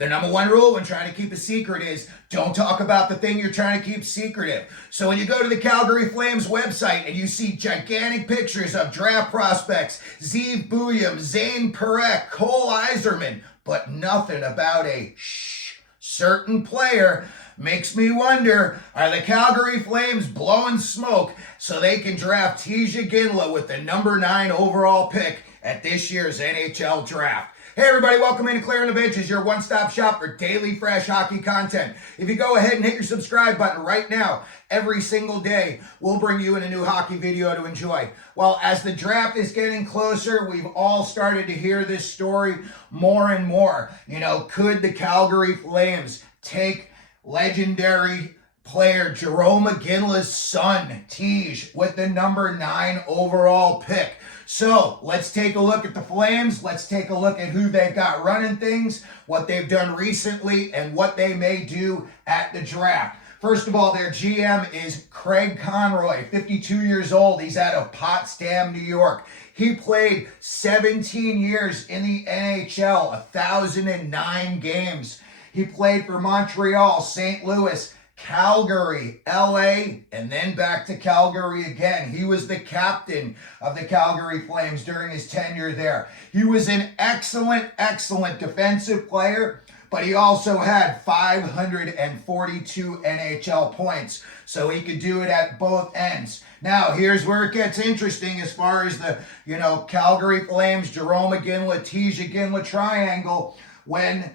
The number one rule when trying to keep a secret is don't talk about the thing you're trying to keep secretive. So when you go to the Calgary Flames website and you see gigantic pictures of draft prospects, Zeev Buium, Zane Parekh, Cole Iserman, but nothing about a certain player, makes me wonder, are the Calgary Flames blowing smoke so they can draft Tij Iginla with the number 9 overall pick at this year's NHL draft? Hey everybody, welcome into Clearing the Benches, your one-stop shop for daily fresh hockey content. If you go ahead and hit your subscribe button right now, every single day, we'll bring you in a new hockey video to enjoy. Well, as the draft is getting closer, we've all started to hear this story more and more. Could the Calgary Flames take legendary player Jarome Iginla's son, Tij, with the number 9 overall pick? So let's take a look at the Flames. Let's take a look at who they've got running things, what they've done recently, and what they may do at the draft. First of all, their GM is Craig Conroy, 52 years old. He's out of Potsdam, New York. He played 17 years in the NHL, 1,009 games. He played for Montreal, St. Louis, Calgary, LA, and then back to Calgary again. He was the captain of the Calgary Flames during his tenure there. He was an excellent defensive player, but he also had 542 NHL points, so he could do it at both ends. Now, here's where it gets interesting as far as the, Calgary Flames, Jarome Iginla, Tij Iginla triangle. When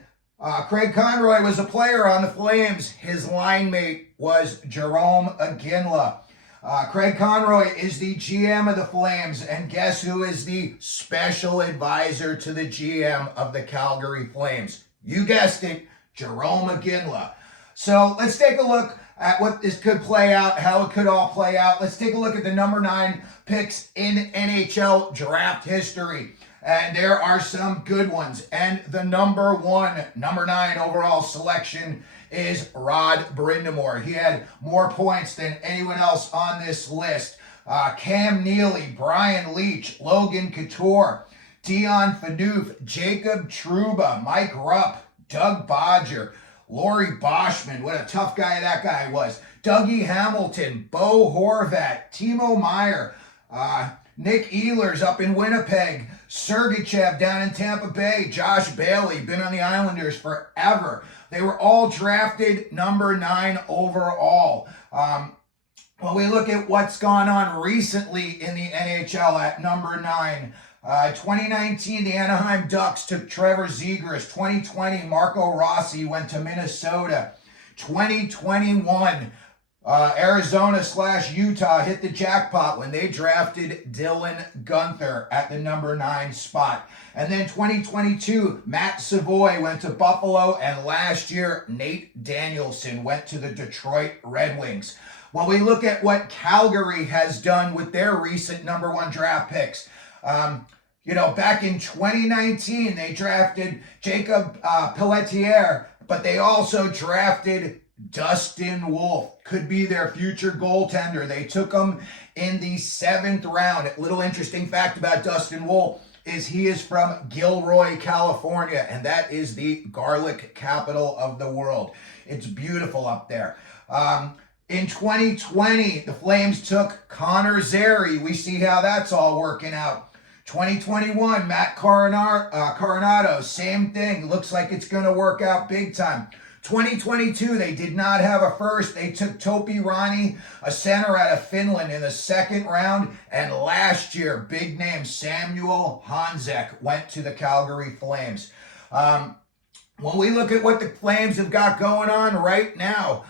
Craig Conroy was a player on the Flames, his line mate was Jarome Iginla. Craig Conroy is the GM of the Flames, and guess who is the special advisor to the GM of the Calgary Flames? You guessed it, Jarome Iginla. So let's take a look at what this could play out, how it could all play out. Let's take a look at the number 9 picks in NHL draft history. And there are some good ones. And the number 9 overall selection is Rod Brind'Amour. He had more points than anyone else on this list. Cam Neely, Brian Leetch, Logan Couture, Dion Phaneuf, Jacob Trouba, Mike Rupp, Doug Bodger, Laurie Boschman. What a tough guy that guy was. Dougie Hamilton, Bo Horvat, Timo Meier, Nick Ehlers up in Winnipeg, Sergachev down in Tampa Bay, Josh Bailey, been on the Islanders forever. They were all drafted number 9 overall. When we look at what's gone on recently in the NHL at number 9, 2019, the Anaheim Ducks took Trevor Zegras. 2020, Marco Rossi went to Minnesota. 2021, Arizona/Utah hit the jackpot when they drafted Dylan Guenther at the number 9 spot. And then 2022, Matt Savoy went to Buffalo, and last year, Nate Danielson went to the Detroit Red Wings. When we look at what Calgary has done with their recent number 1 draft picks, back in 2019, they drafted Jacob Pelletier, but they also drafted Dustin Wolf. Could be their future goaltender. They took him in the 7th round. A little interesting fact about Dustin Wolf is he is from Gilroy, California, and that is the garlic capital of the world. It's beautiful up there. In 2020, the Flames took Connor Zary. We see how that's all working out. 2021, Matt Coronado, same thing. Looks like it's going to work out big time. 2022, they did not have a first. They took Topi Rani, a center out of Finland, in the 2nd round. And last year, big name Samuel Honzek went to the Calgary Flames. When we look at what the Flames have got going on right now,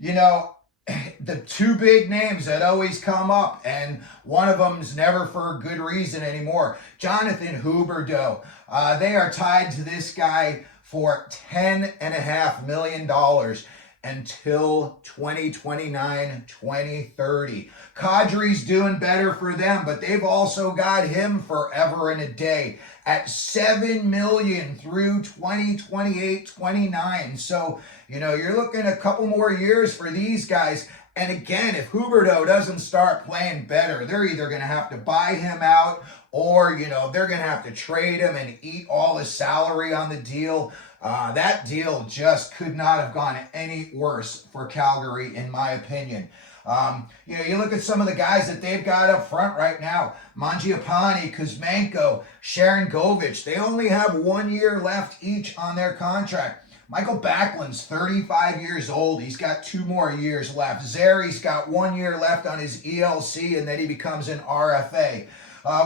the 2 big names that always come up, and one of them's never for a good reason anymore, Jonathan Huberdeau. They are tied to this guy for $10.5 million until 2029, 2030. Kadri's doing better for them, but they've also got him forever and a day at $7 million through 2028, 29. So, you're looking at a couple more years for these guys. And again, if Huberdeau doesn't start playing better, they're either going to have to buy him out or, they're going to have to trade him and eat all the salary on the deal. That deal just could not have gone any worse for Calgary, in my opinion. You look at some of the guys that they've got up front right now. Mangiapane, Kuzmenko, Sharon Govich. They only have 1 year left each on their contract. Michael Backlund's 35 years old. He's got 2 more years left. Zari's got 1 year left on his ELC, and then he becomes an RFA.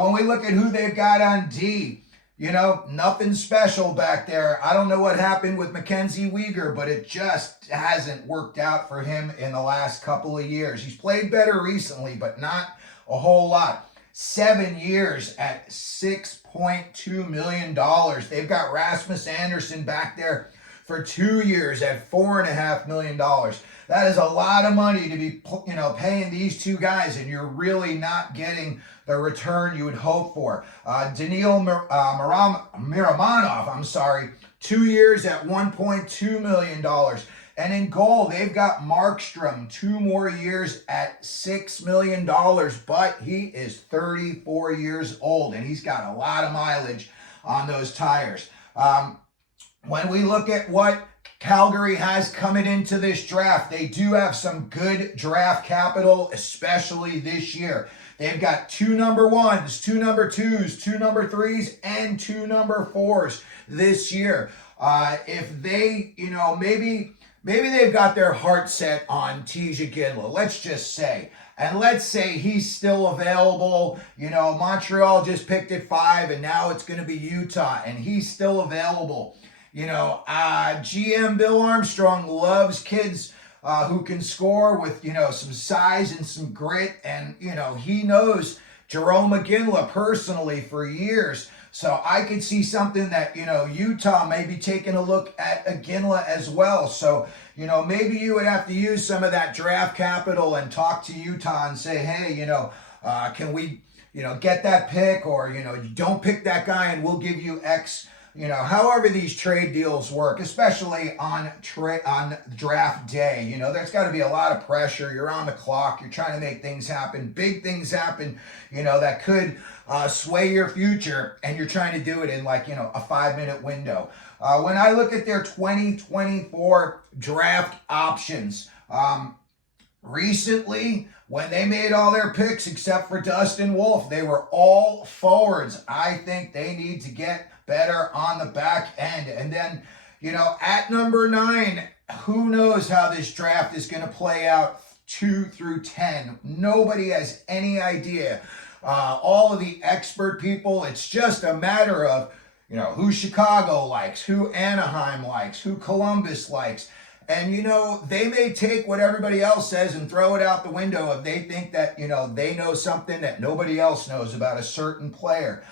When we look at who they've got on D, nothing special back there. I don't know what happened with Mackenzie Weegar, but it just hasn't worked out for him in the last couple of years. He's played better recently, but not a whole lot. 7 years at $6.2 million. They've got Rasmus Anderson back there for 2 years at $4.5 million. That is a lot of money to be, paying these two guys, and you're really not getting the return you would hope for. Daniil Miramanov, 2 years at $1.2 million. And in goal, they've got Markstrom, 2 more years at $6 million, but he is 34 years old, and he's got a lot of mileage on those tires. When we look at what Calgary has coming into this draft, they do have some good draft capital, especially this year. They've got 2 number 1s, 2 number 2s, 2 number 3s, and 2 number 4s this year. If they, maybe they've got their heart set on Tij Iginla, let's just say. And let's say he's still available. Montreal just picked at 5, and now it's going to be Utah, and he's still available. GM Bill Armstrong loves kids who can score with, some size and some grit. And, he knows Jarome Iginla personally for years. So I could see something that, Utah may be taking a look at Iginla as well. So, maybe you would have to use some of that draft capital and talk to Utah and say, hey, can we, get that pick, or, don't pick that guy and we'll give you X. However these trade deals work, especially on draft day, there's got to be a lot of pressure. You're on the clock. You're trying to make things happen, big things happen, that could sway your future, and you're trying to do it in a 5-minute window. When I look at their 2024 draft options, recently, when they made all their picks except for Dustin Wolf, they were all forwards. I think they need to get better on the back end. And then, at number 9, who knows how this draft is going to play out 2 through 10. Nobody has any idea. All of the expert people, it's just a matter of, who Chicago likes, who Anaheim likes, who Columbus likes. And, they may take what everybody else says and throw it out the window if they think that, they know something that nobody else knows about a certain player.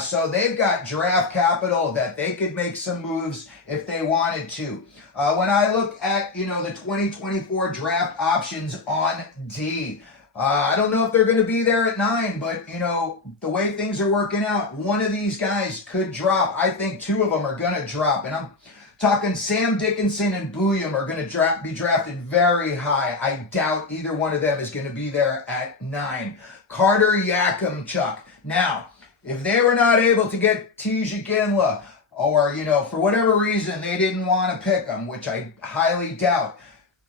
So they've got draft capital that they could make some moves if they wanted to. When I look at, the 2024 draft options on D, I don't know if they're going to be there at 9, but, the way things are working out, one of these guys could drop. I think 2 of them are going to drop. And I'm talking Sam Dickinson and Bouillon are going to be drafted very high. I doubt either one of them is going to be there at 9. Carter Yakimchuk. Now, if they were not able to get Tij Iginla, or, for whatever reason they didn't want to pick him, which I highly doubt,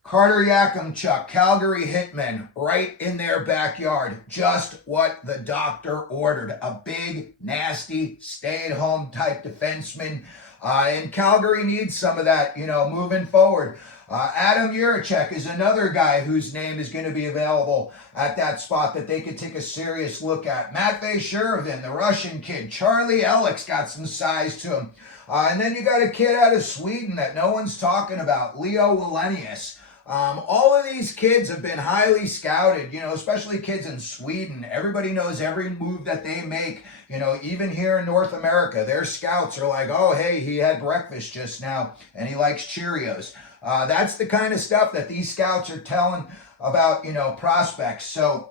Carter Yakimchuk, Calgary Hitmen, right in their backyard. Just what the doctor ordered. A big, nasty, stay-at-home type defenseman. And Calgary needs some of that, moving forward. Adam Juracek is another guy whose name is going to be available at that spot that they could take a serious look at. Matvei Shervin, the Russian kid. Charlie Ellick's got some size to him. And then you got a kid out of Sweden that no one's talking about, Leo Wallenius. All of these kids have been highly scouted, especially kids in Sweden. Everybody knows every move that they make, even here in North America. Their scouts are like, oh, hey, he had breakfast just now and he likes Cheerios. That's the kind of stuff that these scouts are telling about, prospects. So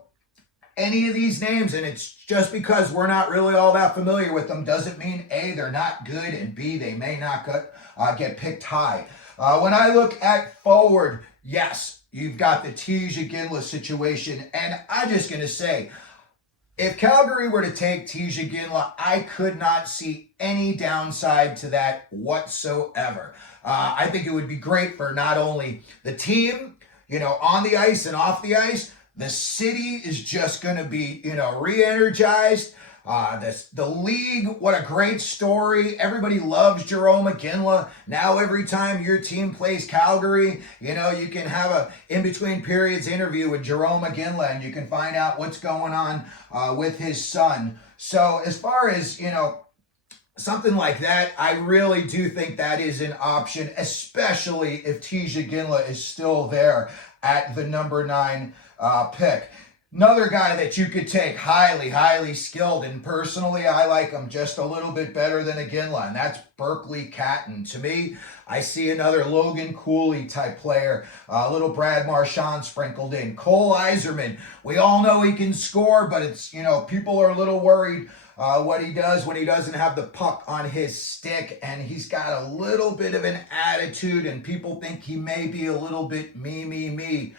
any of these names, and it's just because we're not really all that familiar with them, doesn't mean A, they're not good, and B, they may not get picked high. When I look at forward, yes, you've got the Tij Iginla situation, and I'm just going to say, If Calgary were to take Tij Iginla, I could not see any downside to that whatsoever. I think it would be great for not only the team, on the ice and off the ice. The city is just going to be, re-energized. The league, what a great story. Everybody loves Jarome Iginla. Now every time your team plays Calgary, you can have a in-between periods interview with Jarome Iginla and you can find out what's going on with his son. So as far as, something like that, I really do think that is an option, especially if Tij Iginla is still there at the number 9 pick. Another guy that you could take, highly, highly skilled, and personally, I like him just a little bit better than Iginla, and that's Berkeley Catton. To me, I see another Logan Cooley type player, a little Brad Marchand sprinkled in. Cole Yzerman, we all know he can score, but it's, people are a little worried what he does when he doesn't have the puck on his stick, and he's got a little bit of an attitude, and people think he may be a little bit me.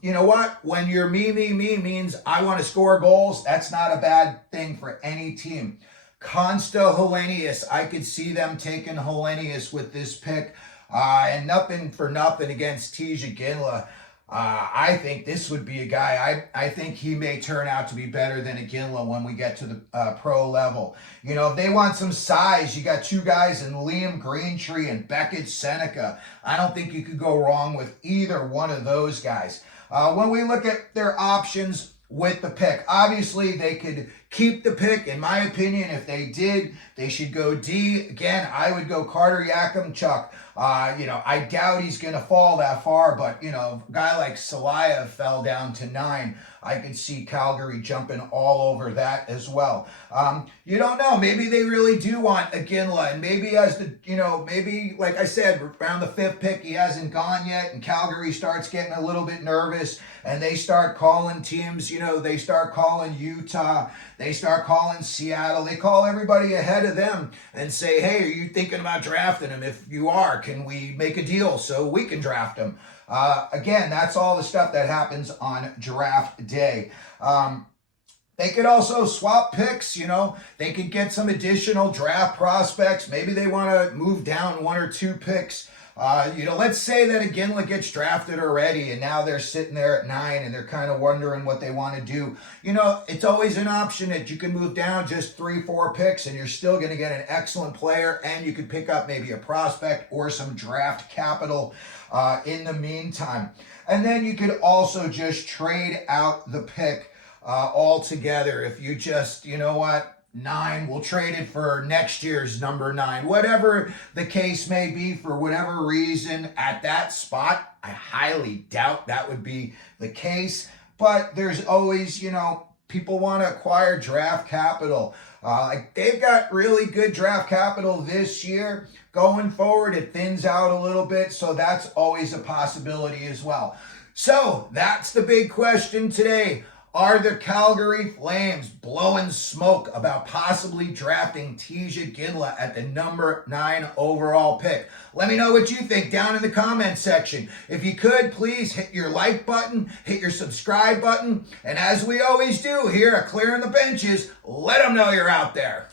You know what? When you're me means I want to score goals, that's not a bad thing for any team. Consta Helenius, I could see them taking Helenius with this pick. And nothing for nothing against Tij Iginla. I think this would be a guy, I think he may turn out to be better than Iginla when we get to the pro level. If they want some size, you got two guys in Liam Greentree and Beckett Seneca. I don't think you could go wrong with either one of those guys. When we look at their options with the pick, obviously they could keep the pick. In my opinion, if they did, they should go D. Again, I would go Carter Yakimchuk. I doubt he's going to fall that far, but, a guy like Salaya fell down to 9. I could see Calgary jumping all over that as well. You don't know. Maybe they really do want Iginla, and maybe maybe, like I said, around the 5th pick, he hasn't gone yet, and Calgary starts getting a little bit nervous, and they start calling teams, they start calling Utah, they start calling Seattle, they call everybody ahead of them and say, hey, are you thinking about drafting him? If you are, can we make a deal so we can draft him? Again, that's all the stuff that happens on draft day. They could also swap picks, they could get some additional draft prospects. Maybe they want to move down 1 or 2 picks. Let's say that Iginla gets drafted already and now they're sitting there at 9 and they're kind of wondering what they want to do. It's always an option that you can move down just 3-4 picks and you're still going to get an excellent player, and you could pick up maybe a prospect or some draft capital in the meantime. And then you could also just trade out the pick altogether. If you just, 9, we'll trade it for next year's number 9. Whatever the case may be, for whatever reason, at that spot, I highly doubt that would be the case. But there's always, people want to acquire draft capital. They've got really good draft capital this year. Going forward, it thins out a little bit, so that's always a possibility as well. So that's the big question today. Are the Calgary Flames blowing smoke about possibly drafting Tij Iginla at the number 9 overall pick? Let me know what you think down in the comment section. If you could, please hit your like button, hit your subscribe button, and as we always do here at Clearing the Benches, let them know you're out there.